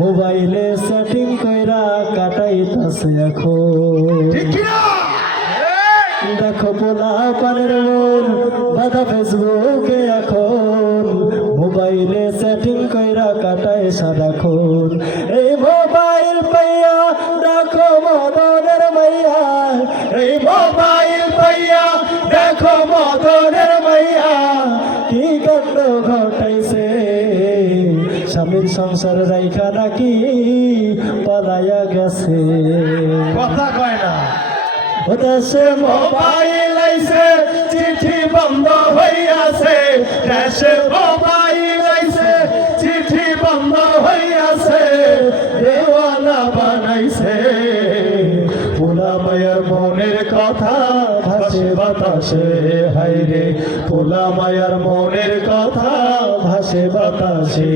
মোবাইলে সেটিং কইরা কাটাইতাছে এখন। দেখো পোলা পানের মন বাধা ফেসবুকে এখন। মোবাইলে সেটিং কইরা কাটায় সারাক্ষণ। এই মোবাইল পাইয়া দেখো মদনের মাইয়া। এই মোবাইল পাইয়া দেখো মদনের স্বামীর সংসার রাইখা নাকি পালাইয়া গেছে। কথা কয় না। দেশে মোবাইল আইছে চিঠি বন্ধ হইয়াছে। দেশে মোবাইল আইছে চিঠি বন্ধ হইয়াছে। দেওয়ানা বানাইছে। পোলা মায়ের মনের কথা ভাসে বাতাসে হাইরে পোলা মায়ার মনের কথা ভাসে বাতাসে।